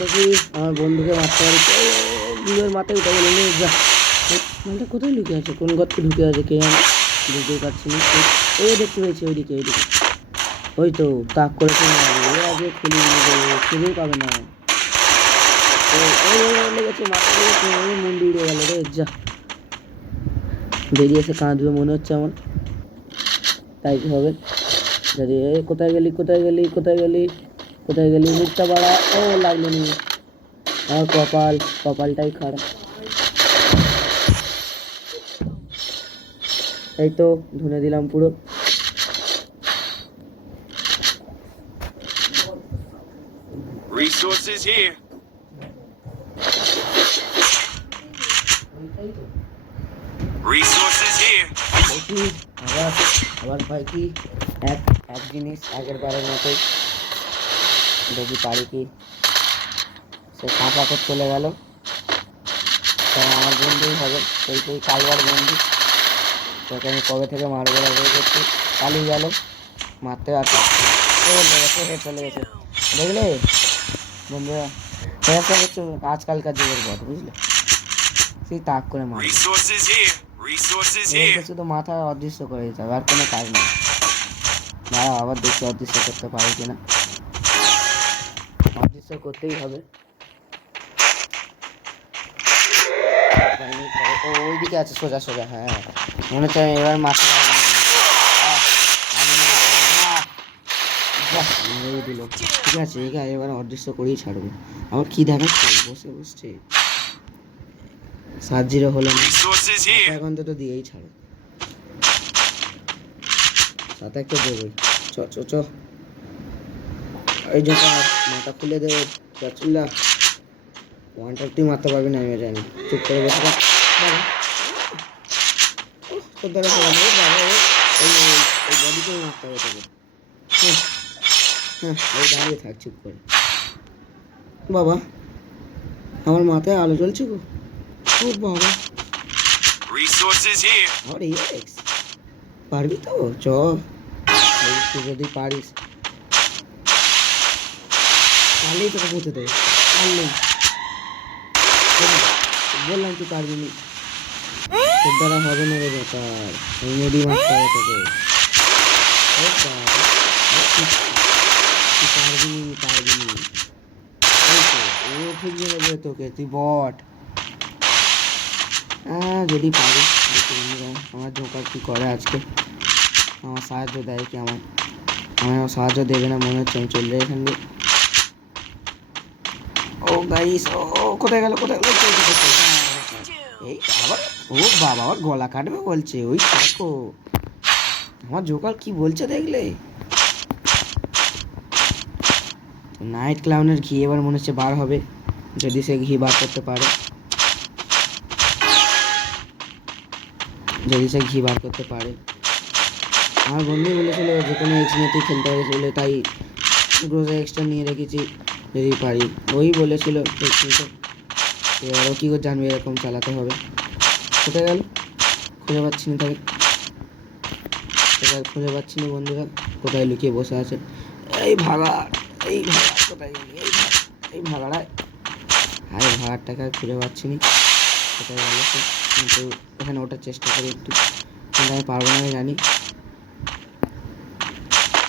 দেখি আমার বন্ধুকে মারতে পারি। দুধের মাথায় উঠে গেল। যা মালটা কোথায় ঢুকে আছে, কোন গর্তে ঢুকে আছে কে আমি বুঝতেই পারছি না। ও দেখতে পেয়েছি ওইদিকে, ওই তো তাক করেছে আগে খুঁজেই পাবে না। লেগেছে, মাথা লেগেছে, মুন্ডু উড়ে গেল রে। যা বেরিয়ে এসে কাঁদবে মনে হচ্ছে আমার, তাই হবে যদি। কোথায় গেলি মুখটা বাড়া। ও লাগলো নি, আমার কপালটাই খারাপ। এই তো ধুনে দিলাম পুরো। Resources here. Resources here. আবার হয় কি এক জিনিস আগের বারের মতোই দেখি পারি কি। সে কাঁপাতে চলে গেল, আমার বন্ধুই হবে সেই কালবার বন্ধু। তোকে আমি কবে থেকে মারবো করছি, পালিয়ে গেল মারতে আর চলে গেছে। দেখলে বন্ধুরা, ব্যবসা করছো আজকালকার যুগের পথ, বুঝলে? সেই তাক করে মারবে, শুধু মাথা অদৃশ্য করে দিতে হবে, আর কোনো কাজ নেই। দাঁড়া আবার দেখছি অদৃশ্য করতে পারি কিনা। অদৃশ্য করতেই হবে। ওইদিকে আছে সোজা। হ্যাঁ মনে হচ্ছে এবার মাথা দিল। ঠিক আছে এবার অদৃশ্য করেই ছাড়বো। আমার কি দেখাচ্ছে বসে 7-0 হলো না, এখন তো দিয়েই ছাড়ো। 7-1 তো দেবই। চ এই জন্য মাথা খুলে দেবে চুল্লা। 1 তুই মারতে পারবি না, আমি জানি। চুপ করে বসে থাক। তোর দ্বারা ওই বডিতেই মারতে হবে তোকে। ওই দাঁড়িয়ে থাক চুপ করে। বাবা আমার মাথায় আলো জ্বলছে গো। ও বাবা আরে পারবি তো? চ তুই যদি পারিস তাহলেই তোকে পৌঁছে দেবে। পারলেই বললাম তুই পারবি না, তোর দ্বারা হবে না রে ব্যাপার। আমি মেডি মারতে হবে তোকে। তুই পারবি নি। ও ঠিক যাবে তোকে, তুই বট। যদি পারিস দেখি বন্ধুরা আমার জোকার কী করে আজকে। আমার সাহায্য দেয় কি? আমার সাহায্য দেবে না মনে হচ্ছে। আমি চলে যাই এখান দিয়ে। ও গাইস, ও কোথায় গেল এই আবার। ও বাবা আবার গলা কাটবে বলছে। ওই দেখো আমার জোকার কি বলছে দেখলে? নাইট ক্লাউনের ঘি এবার মনে হচ্ছে বার হবে, যদি সে ঘি বার করতে পারে। আমার বন্ধু বলেছিল যে কোনো এক্স নিয়েতেই খেলতে হবে বলে, তাই গ্রোজা এক্সট্রা নিয়ে রেখেছি যদি পারি। ওই বলেছিল এবার ও কী করে জানবে এরকম চালাতে হবে। কোথায় গেল খুঁজে পাচ্ছি না তাকে, বন্ধুরা কোথায় লুকিয়ে বসে আছে। এই ভাগা কোথায় গেলি? এই ভাগাড়ায় ভাগাড়টাকে আর খুঁজে পাচ্ছি না কোথায় গেল সে। কিন্তু এখানে ওঠার চেষ্টা করি একটু, কিন্তু আমি পারবো না, আমি জানি।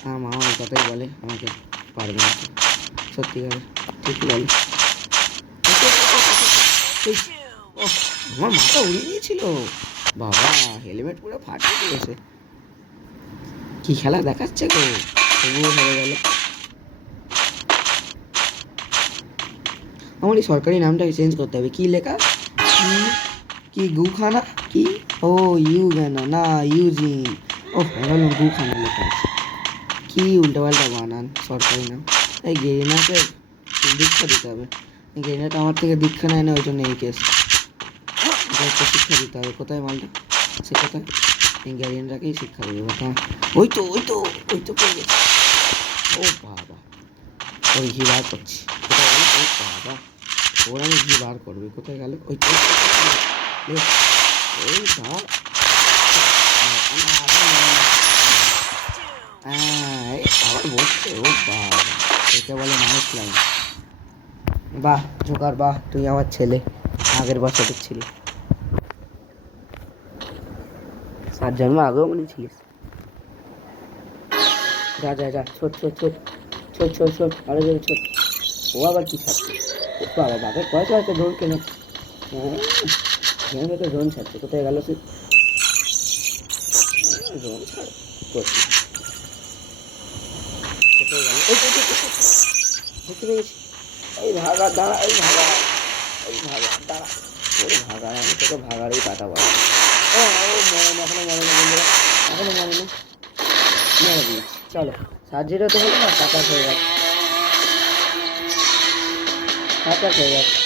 আমার মা ওই কথাই বলে আমাকে পারবে না, সত্যিকার ঠিকই বলে। আমার মাথা উড়িয়ে দিয়েছিল বাবা, হেলমেট পুরো ফাটিয়ে দিয়েছে। কি খেলা দেখাচ্ছে গো, তবুও হয়ে গেল। আমার এই সরকারি নামটাকে চেঞ্জ করতে হবে। কি লেখা? কি গুখানা? কি? ও ইউগানা না ইউজিন। ও ভাবলাম গুখানা লেখা আছে। কি উল্টোপাল্টা বানান সরকারি নাম। এই গেরিনাকে দীক্ষা দিতে হবে। গেরিনাটা আমার থেকে দীক্ষা নেয় না, ওই জন্য এই কেস। শিক্ষা দিতে হবে। কোথায় মালটা? সে কোথায়? এই গ্যারিয়ানটাকেই শিক্ষা দেবে। ওই তো পেয়ে গেছে। ও বাবা ওই ঘি বার করছি। কোথায় গেল? ও বাবা ওর আমি ঘি বার করবে। কোথায় গেল? ওই তো আবার বসছে। ও বাবা একে বলে নাইট ক্লাউন। বাহ জোকার, বাহ তুই আমার ছেলে, আগের বছরের ছিলি, 7 জন্ম আগেও মনে ছিলিস। যা যা যা, ছোট ছোট ছোট ছোট ছোট ছোট, আরো জোরে ছোট। ও আবার কি ছাড়ছে, বাবা বাপের পয়সা আছে ড্রোন কেনে, হ্যাঁ তো ড্রোন ছাড়ছে, কোথায় গেল সে? ড্রোন ছাড় করছি, কোথায় গেল? দেখতে পেয়েছি, এই ভাগা দাঁড়া, এই ভাগা, এই ভাগা দাঁড়া, ওই ভাগা, আমি তোকে ভাগারই কাটা বলা। ও ও মরে না, এখনো মরে না বন্ধুরা, এখনো মরে না, মেরে দিয়েছি। চলো 7-0 তো হলো না, 7-8 হয়ে গেছে, 7-8 হয়ে গেছে।